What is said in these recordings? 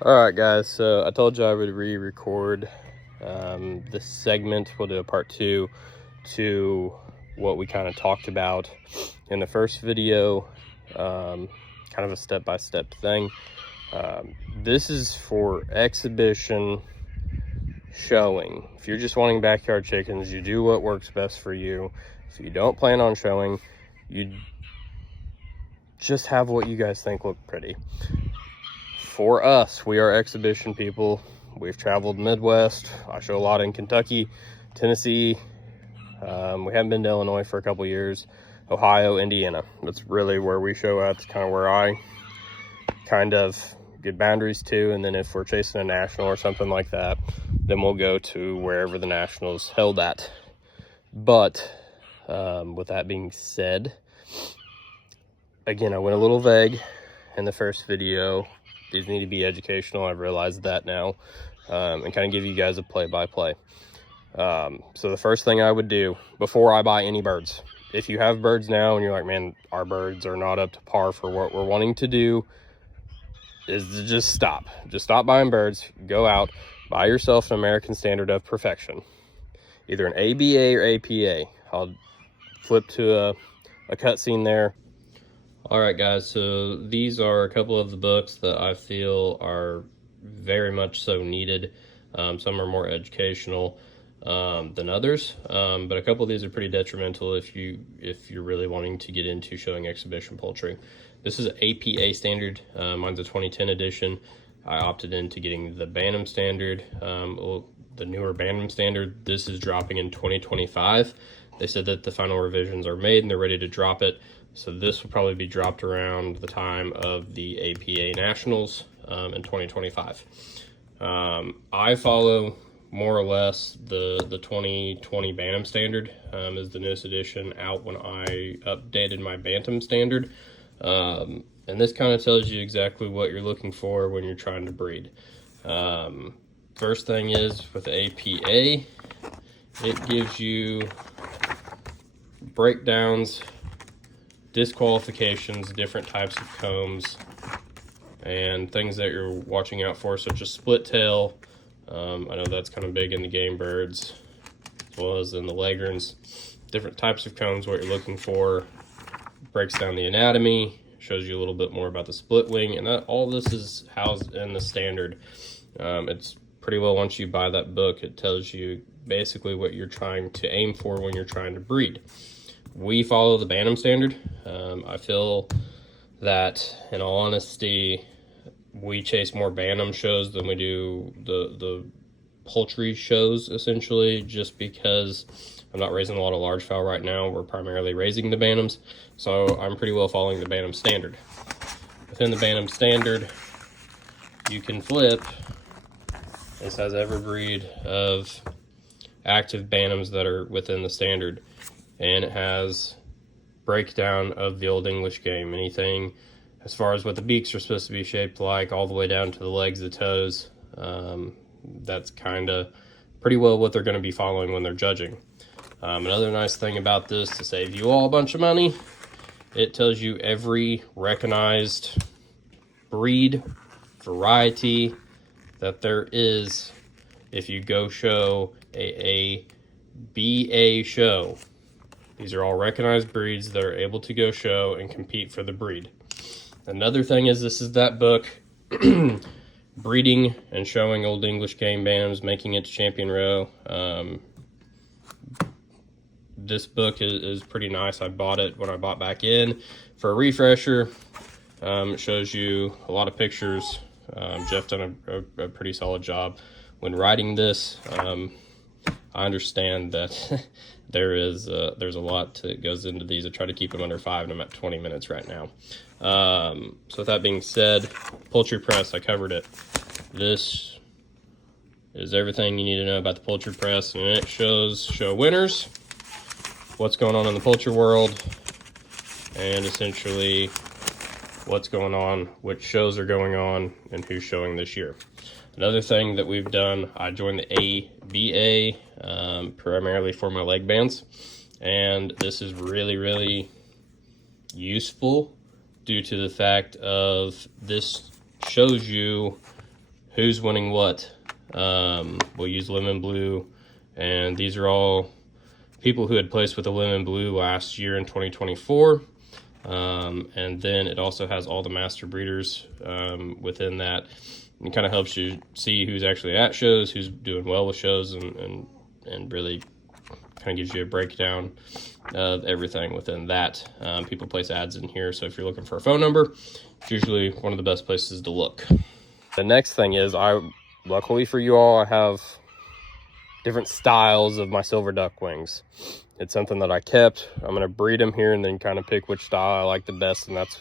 All right, guys, so I told you I would re-record this segment. We'll do a part 2 to what we kind of talked about in the first video, kind of a step-by-step thing. This is for exhibition showing. If you're just wanting backyard chickens, you do what works best for you. If you don't plan on showing, you just have what you guys think look pretty. For us, we are exhibition people. We've traveled Midwest. I show a lot in Kentucky, Tennessee. We haven't been to Illinois for a couple years. Ohio, Indiana. That's really where we show at. It's kind of where I kind of get boundaries to. And then if we're chasing a national or something like that, then we'll go to wherever the nationals held at. But with that being said, again, I went a little vague in the first video. These need to be educational. I've realized that now, and kind of give you guys a play-by-play. So the first thing I would do before I buy any birds, if you have birds now and you're like, man, our birds are not up to par for what we're wanting to do, is to just stop. Just stop buying birds. Go out, buy yourself an American Standard of Perfection, either an ABA or APA. I'll flip to a cutscene there. All right, guys, so these are a couple of the books that I feel are very much so needed. Some are more educational than others, but a couple of these are pretty detrimental if you're really wanting to get into showing exhibition poultry. This is APA standard. Mine's a 2010 edition. I opted into getting the Bantam standard, the newer Bantam standard. This is dropping in 2025. They said that the final revisions are made and they're ready to drop it. So this will probably be dropped around the time of the APA Nationals in 2025. I follow more or less the 2020 Bantam standard is the newest edition out when I updated my Bantam standard. And this kind of tells you exactly what you're looking for when you're trying to breed. First thing is with the APA, it gives you breakdowns, disqualifications, different types of combs, and things that you're watching out for, such as split tail. I know that's kind of big in the game birds, as well as in the leghorns. Different types of combs, what you're looking for, breaks down the anatomy, shows you a little bit more about the split wing, and all this is housed in the standard. It's pretty well, once you buy that book, it tells you basically what you're trying to aim for when you're trying to breed. We follow the Bantam standard. I feel that, in all honesty, we chase more Bantam shows than we do the poultry shows, essentially, just because I'm not raising a lot of large fowl right now. We're primarily raising the Bantams, so I'm pretty well following the Bantam standard. Within the Bantam standard, you can flip. This has every breed of active Bantams that are within the standard. And it has breakdown of the Old English game, anything as far as what the beaks are supposed to be shaped like, all the way down to the legs, the toes. That's kind of pretty well what they're going to be following when they're judging. Another nice thing about this, to save you all a bunch of money, it tells you every recognized breed, variety that there is. If you go show a BA show, these are all recognized breeds that are able to go show and compete for the breed. Another thing is, this is that book, Breeding and Showing Old English Game Bantams, Making It to Champion Row. This book is pretty nice. I bought it when I bought back in for a refresher. It shows you a lot of pictures. Jeff done a pretty solid job when writing this. I understand that there's a lot that goes into these. I try to keep them under 5, and I'm at 20 minutes right now. So with that being said, poultry press, I covered it. This is everything you need to know about the poultry press, and it show winners, what's going on in the poultry world, and essentially what's going on, which shows are going on, and who's showing this year. Another thing that we've done, I joined the ABA primarily for my leg bands, and this is really, really useful due to the fact of this shows you who's winning what. We'll use lemon blue, and these are all people who had placed with the lemon blue last year in 2024. And then it also has all the master breeders within that. It kind of helps you see who's actually at shows, who's doing well with shows, and really kind of gives you a breakdown of everything within that. People place ads in here, so if you're looking for a phone number, it's usually one of the best places to look. The next thing is, luckily for you all, I have different styles of my silver duck wings. It's something that I kept. I'm going to breed them here and then kind of pick which style I like the best, and that's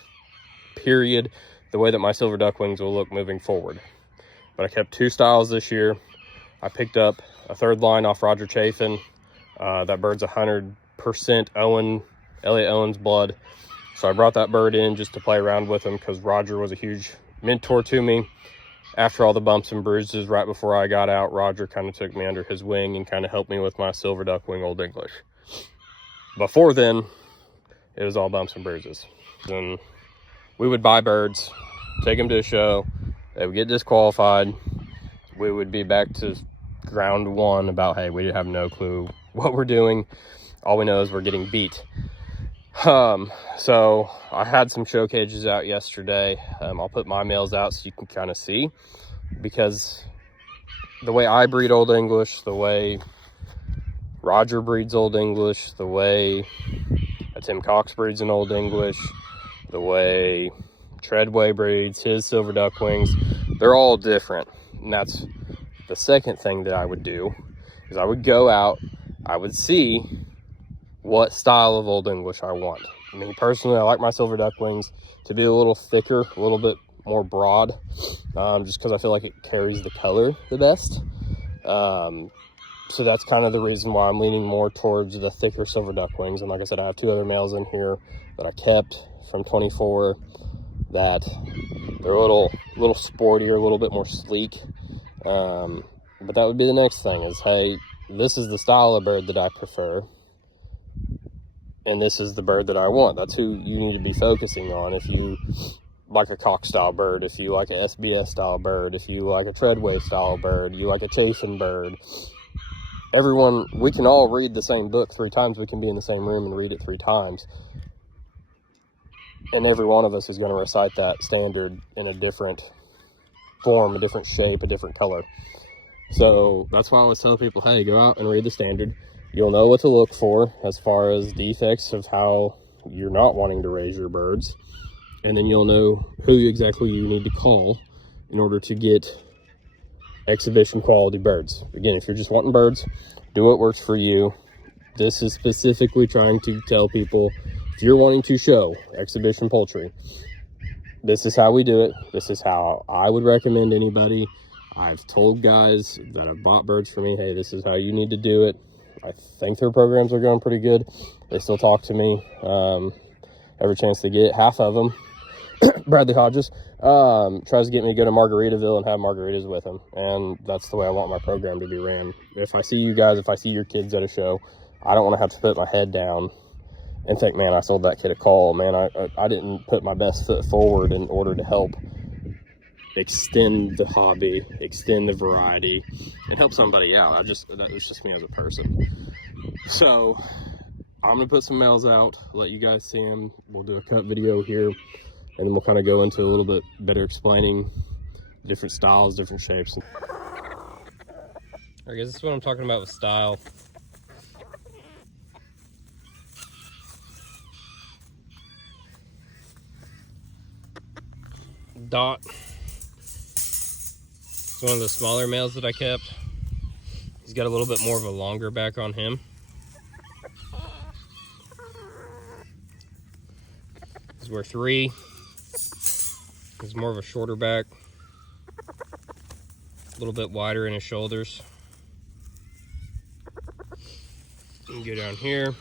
period the way that my silver duck wings will look moving forward. But I kept 2 styles this year. I picked up a 3rd line off Roger Chafin. That bird's 100% Elliot Owens blood. So I brought that bird in just to play around with him, because Roger was a huge mentor to me. After all the bumps and bruises right before I got out, Roger kind of took me under his wing and kind of helped me with my silver duck wing Old English. Before then, it was all bumps and bruises. Then we would buy birds, take them to a show, they would get disqualified. We would be back to ground one about, hey, we have no clue what we're doing. All we know is we're getting beat. So I had some show cages out yesterday. I'll put my males out so you can kind of see, because the way I breed Old English, the way Roger breeds Old English, the way Tim Cox breeds an Old English, the way Treadway breeds his silver duck wings, they're all different. And that's the second thing that I would do, is I would go out, I would see what style of Old English I want. I mean, personally, I like my silver duck wings to be a little thicker, a little bit more broad, just because I feel like it carries the color the best. So that's kind of the reason why I'm leaning more towards the thicker silver duck wings. And like I said, I have 2 other males in here that I kept from 24 that they're a little sportier, a little bit more sleek. But that would be the next thing, is, hey, this is the style of bird that I prefer, and this is the bird that I want. That's who you need to be focusing on. If you like a Cox style bird, if you like a SBS style bird, if you like a Treadway style bird, you like a Chafin bird, everyone, we can all read the same book 3 times. We can be in the same room and read it 3 times. And every one of us is going to recite that standard in a different form, a different shape, a different color. So that's why I always tell people, hey, go out and read the standard. You'll know what to look for as far as defects of how you're not wanting to raise your birds. And then you'll know who exactly you need to call in order to get exhibition quality birds. Again, if you're just wanting birds, do what works for you. This is specifically trying to tell people, if you're wanting to show exhibition poultry, this is how we do it. This is how I would recommend anybody. I've told guys that have bought birds for me, hey, this is how you need to do it. I think their programs are going pretty good. They still talk to me every chance they get. Half of them, Bradley Hodges, tries to get me to go to Margaritaville and have margaritas with him. And that's the way I want my program to be ran. If I see you guys, if I see your kids at a show, I don't want to have to put my head down and think, man, I sold that kid a call. Man, I didn't put my best foot forward in order to help extend the hobby, extend the variety, and help somebody out. That was just me as a person. So I'm gonna put some males out, let you guys see them. We'll do a cut video here, and then we'll kind of go into a little bit better explaining different styles, different shapes. I guess this is what I'm talking about with style. Dot. It's one of the smaller males that I kept. He's got a little bit more of a longer back on him. These were 3. He's more of a shorter back, a little bit wider in his shoulders. You can go down here.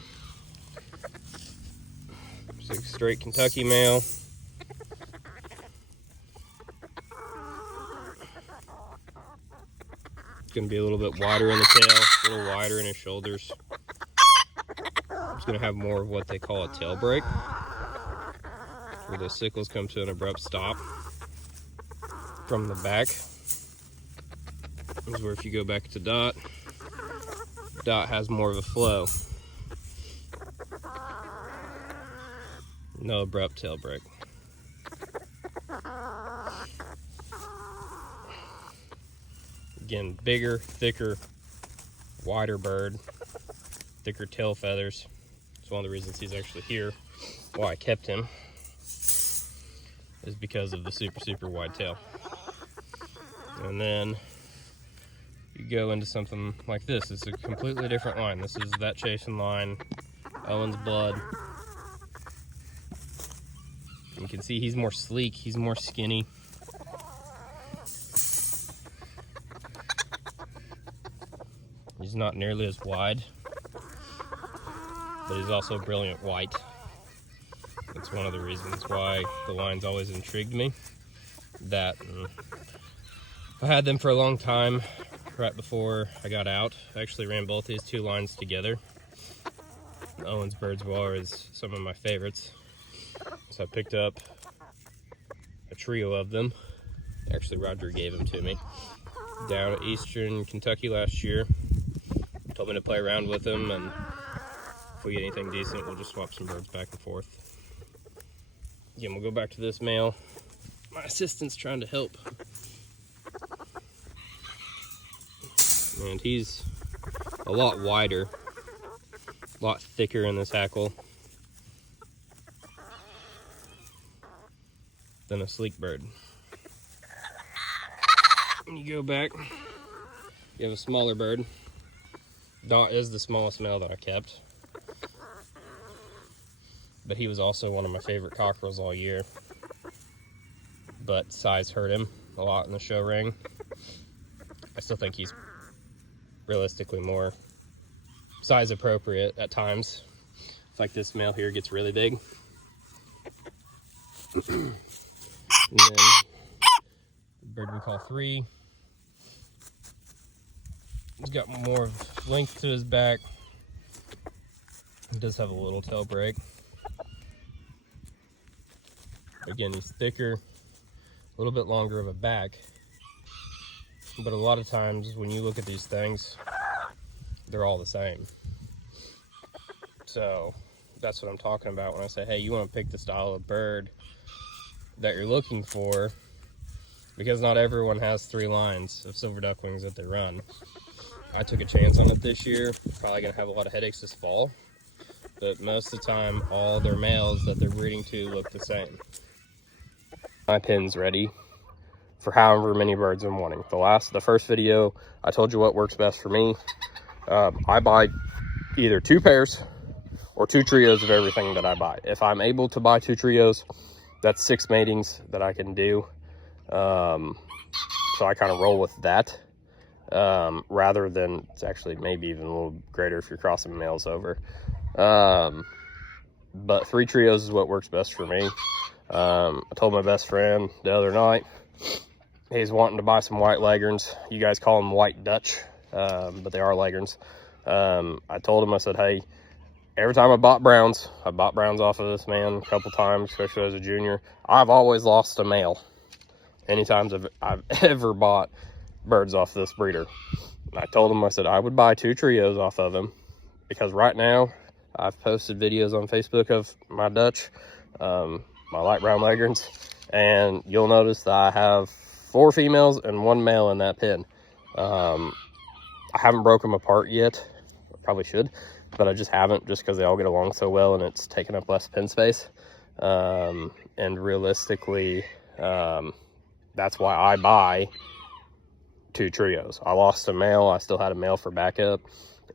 It's a straight Kentucky male. Going to be a little bit wider in the tail, a little wider in his shoulders. It's going to have more of what they call a tail break, where the sickles come to an abrupt stop from the back. is where if you go back to Dot, Dot has more of a flow. No abrupt tail break. Again, bigger, thicker, wider bird, thicker tail feathers. It's one of the reasons he's actually here. Why I kept him is because of the super wide tail. And then you go into something like this. It's a completely different line. This is that chasing line, Owen's blood. You can see he's more sleek, he's more skinny. He's not nearly as wide, but he's also brilliant white. That's one of the reasons why the lines always intrigued me. That I had them for a long time. Right before I got out, I actually ran both these two lines together. Owen's Birds War is some of my favorites. So I picked up a trio of them. Actually, Roger gave them to me down at Eastern Kentucky last year. Told me to play around with them, and if we get anything decent, we'll just swap some birds back and forth. Again, we'll go back to this male. My assistant's trying to help. And he's a lot wider, a lot thicker in this hackle than a sleek bird. When you go back, you have a smaller bird. Dot is the smallest male that I kept, but he was also one of my favorite cockerels all year. But size hurt him a lot in the show ring. I still think he's realistically more size appropriate at times. It's like this male here gets really big. And then the bird we call 3. He's got more of length to his back. He does have a little tail break. Again, he's thicker, a little bit longer of a back. But a lot of times when you look at these things, they're all the same. So that's what I'm talking about when I say, hey, you want to pick the style of bird that you're looking for, because not everyone has 3 lines of silver ducklings that they run. I took a chance on it this year. Probably gonna have a lot of headaches this fall, but most of the time all their males that they're breeding to look the same. My pin's ready for however many birds I'm wanting. The first video, I told you what works best for me. I buy either 2 pairs or 2 trios of everything that I buy. If I'm able to buy 2 trios, that's 6 matings that I can do. So I kind of roll with that, rather than, it's actually maybe even a little greater if you're crossing males over. But 3 trios is what works best for me. I told my best friend the other night, he's wanting to buy some white leghorns. You guys call them white Dutch, but they are leghorns. I told him, I said, hey, every time I bought browns off of this man a couple times, especially as a junior, I've always lost a male. Anytime I've ever bought birds off this breeder. And I told him, I said, I would buy 2 trios off of him, because right now I've posted videos on Facebook of my Dutch, my light brown leghorns, and you'll notice that I have 4 females and 1 male in that pen. I haven't broke them apart yet. I probably should, but I just haven't, just because they all get along so well and it's taking up less pen space. And realistically, that's why I buy 2 trios. I lost a male, I still had a male for backup,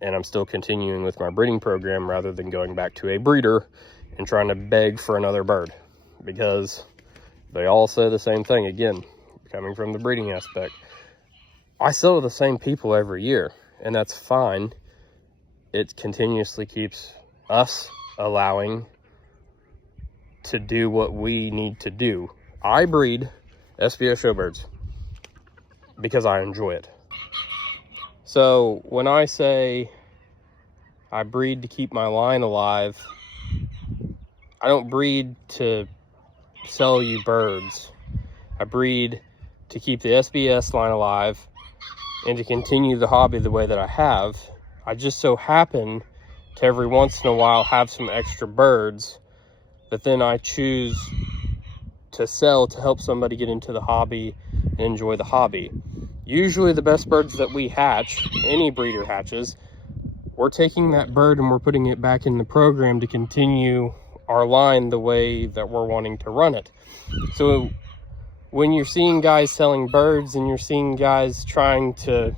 and I'm still continuing with my breeding program rather than going back to a breeder and trying to beg for another bird, because they all say the same thing. Again, coming from the breeding aspect, I sell to the same people every year, and that's fine. It continuously keeps us allowing to do what we need to do. I breed SBS showbirds because I enjoy it. So when I say I breed to keep my line alive, I don't breed to sell you birds. I breed to keep the SBS line alive and to continue the hobby the way that I have, I just so happen to every once in a while have some extra birds that then I choose to sell to help somebody get into the hobby and enjoy the hobby. Usually the best birds that we hatch, any breeder hatches, we're taking that bird and we're putting it back in the program to continue our line the way that we're wanting to run it. So when you're seeing guys selling birds and you're seeing guys trying to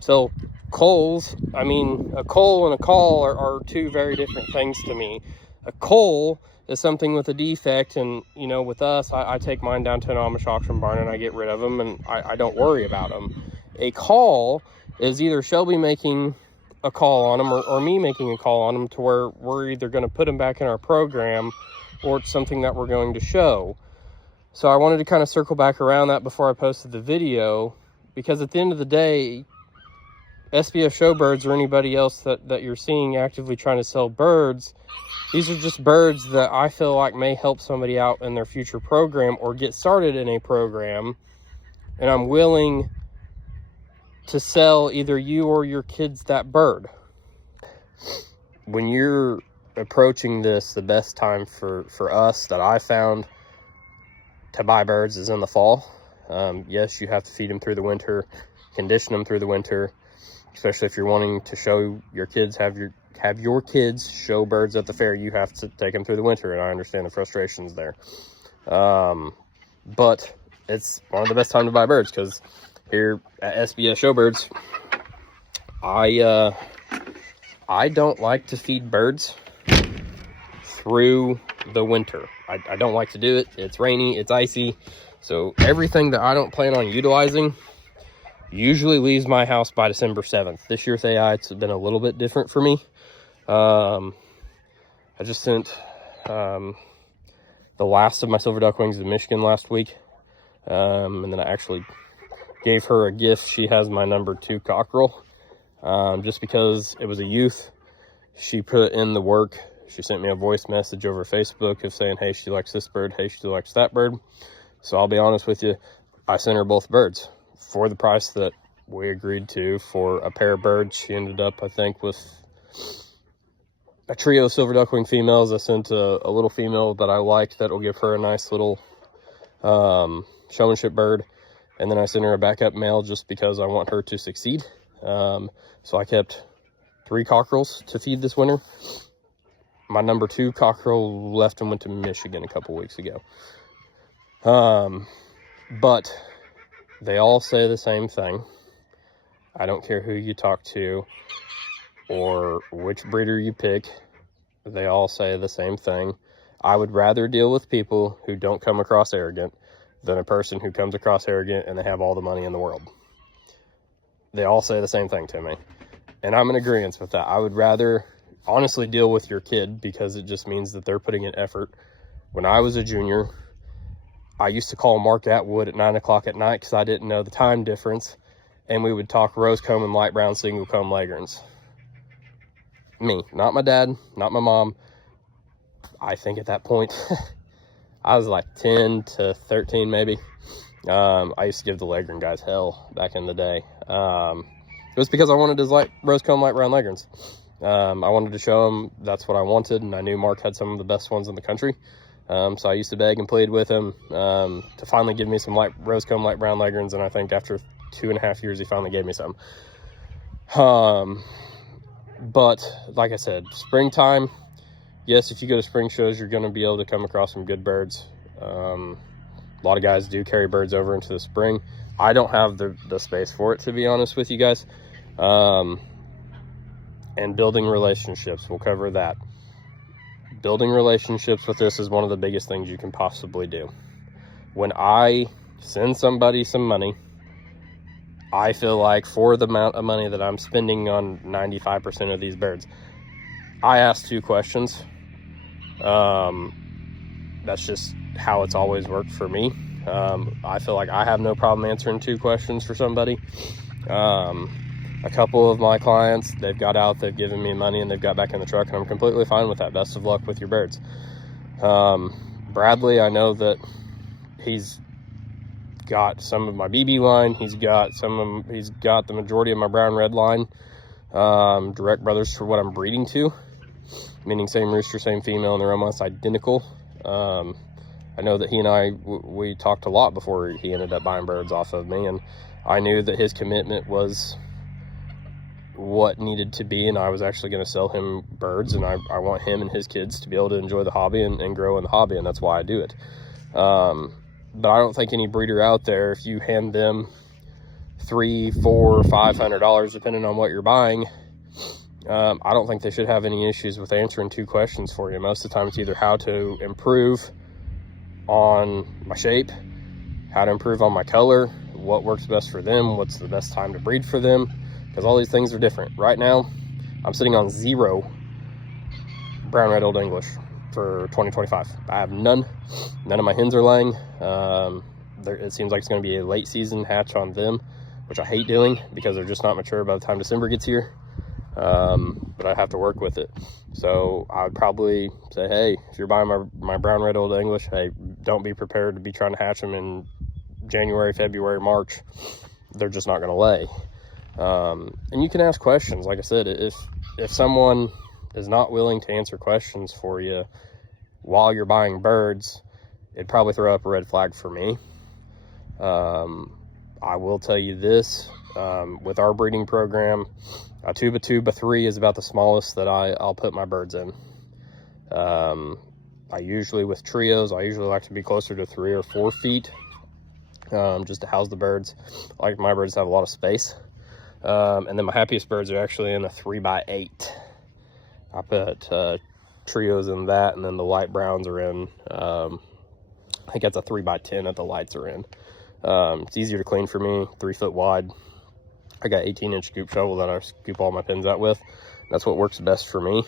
sell culls, I mean, a cull and a call are two very different things to me. A cull is something with a defect, and you know, with us, I take mine down to an Amish auction barn and I get rid of them, and I don't worry about them. A call is either Shelby making a call on them or me making a call on them, to where we're either going to put them back in our program or it's something that we're going to show. So I wanted to kind of circle back around that before I posted the video, because at the end of the day, SBF showbirds or anybody else that you're seeing actively trying to sell birds, these are just birds that I feel like may help somebody out in their future program or get started in a program, and I'm willing to sell either you or your kids that bird. When you're approaching this, the best time for us that I found to buy birds is in the fall. Yes, you have to feed them through the winter, condition them through the winter, especially if you're wanting to show your kids, have your kids show birds at the fair. You have to take them through the winter, and I understand the frustrations there. But it's one of the best time to buy birds, because here at SBS Showbirds, I don't like to feed birds through the winter. I don't like to do it. It's rainy, it's icy, so everything that I don't plan on utilizing usually leaves my house by December 7th. This year with AI, it's been a little bit different for me. I just sent the last of my silver duck wings to Michigan last week, and then I actually gave her a gift. She has my number 2 cockerel, just because it was a youth. She put in the work. She sent me a voice message over Facebook of saying, hey, she likes this bird, hey, she likes that bird. So I'll be honest with you, I sent her both birds for the price that we agreed to for a pair of birds. She ended up, I think, with a trio of silver duckwing females. I sent a little female that I liked that will give her a nice little showmanship bird, and then I sent her a backup male just because I want her to succeed. So I kept 3 cockerels to feed this winter. My number 2 cockerel left and went to Michigan a couple weeks ago. But they all say the same thing. I don't care who you talk to or which breeder you pick. They all say the same thing. I would rather deal with people who don't come across arrogant than a person who comes across arrogant and they have all the money in the world. They all say the same thing to me, and I'm in agreement with that. I would rather honestly deal with your kid, because it just means that they're putting in effort. When I was a junior, I used to call Mark Atwood at 9 o'clock at night because I didn't know the time difference, and we would talk rose comb and light brown single comb leghorns. Me, not my dad, not my mom. I think at that point I was like 10 to 13 maybe. I used to give the leghorn guys hell back in the day. It was because I wanted his rose comb light brown leghorns. I wanted to show him that's what I wanted, and I knew Mark had some of the best ones in the country. So I used to beg and plead with him to finally give me some rose comb light brown leghorns, and I think after 2.5 years he finally gave me some. But like I said, springtime, yes, if you go to spring shows, you're going to be able to come across some good birds. A lot of guys do carry birds over into the spring. I don't have the space for it, to be honest with you guys. And building relationships, we'll cover that. Building relationships with this is one of the biggest things you can possibly do. When I send somebody some money, I feel like for the amount of money that I'm spending on 95% of these birds, I ask 2 questions. That's just how it's always worked for me. I feel like I have no problem answering 2 questions for somebody. A couple of my clients, they've got out, they've given me money, and they've got back in the truck, and I'm completely fine with that. Best of luck with your birds. Bradley, I know that he's got some of my BB line. He's got the majority of my brown red line. Direct brothers for what I'm breeding to, meaning same rooster, same female, and they're almost identical. I know that he and I, we talked a lot before he ended up buying birds off of me, and I knew that his commitment was what needed to be, and I was actually going to sell him birds, and I want him and his kids to be able to enjoy the hobby and grow in the hobby, and that's why I do it. But I don't think any breeder out there, if you hand them $300, $400, $500, depending on what you're buying, I don't think they should have any issues with answering 2 questions for you. Most of the time it's either how to improve on my shape, how to improve on my color, what works best for them, what's the best time to breed for them, because all these things are different. Right now, I'm sitting on 0 brown red Old English for 2025. I have none of my hens are laying. It seems like it's going to be a late season hatch on them, which I hate doing because they're just not mature by the time December gets here. But I have to work with it. So I would probably say, hey, if you're buying my brown red Old English, hey, don't be prepared to be trying to hatch them in January, February, March. They're just not going to lay. And you can ask questions. Like I said, if someone is not willing to answer questions for you while you're buying birds, it'd probably throw up a red flag for me. I will tell you this, with our breeding program, a tuba 3 is about the smallest that I'll put my birds in. I usually, with trios, I usually like to be closer to 3 or 4 feet, just to house the birds. I like my birds to have a lot of space. And then my happiest birds are actually in a 3x8. I put trios in that, and then the light browns are in, I think that's a 3x10 that the lights are in. It's easier to clean for me, 3 foot wide. I got 18-inch scoop shovel that I scoop all my pins out with. That's what works best for me.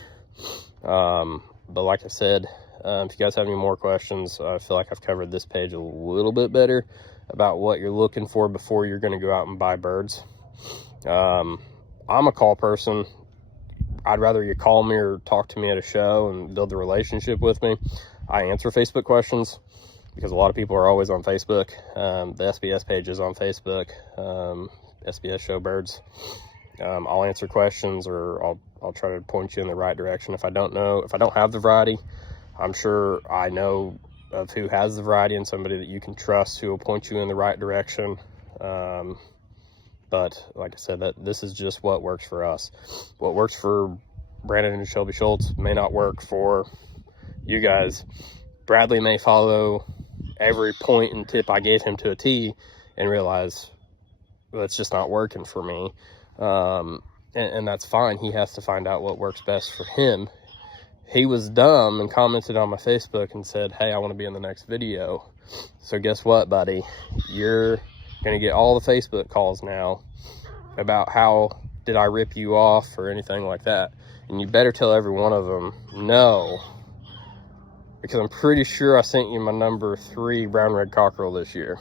But like I said, if you guys have any more questions, I feel like I've covered this page a little bit better about what you're looking for before you're going to go out and buy birds. I'm a call person. I'd rather you call me or talk to me at a show and build a relationship with me. I answer Facebook questions because a lot of people are always on Facebook. The SBS page is on Facebook, SBS Show Birds. I'll answer questions, or I'll try to point you in the right direction. If I don't have the variety, I'm sure I know of who has the variety and somebody that you can trust who will point you in the right direction. But like I said, this is just what works for us. What works for Brandon and Shelby Schultz may not work for you guys. Bradley may follow every point and tip I gave him to a T and realize, well, it's just not working for me. And that's fine. He has to find out what works best for him. He was dumb and commented on my Facebook and said, hey, I want to be in the next video. So guess what, buddy? You're going to get all the Facebook calls now about how did I rip you off or anything like that. And you better tell every one of them no, because I'm pretty sure I sent you my number 3 brown red cockerel this year.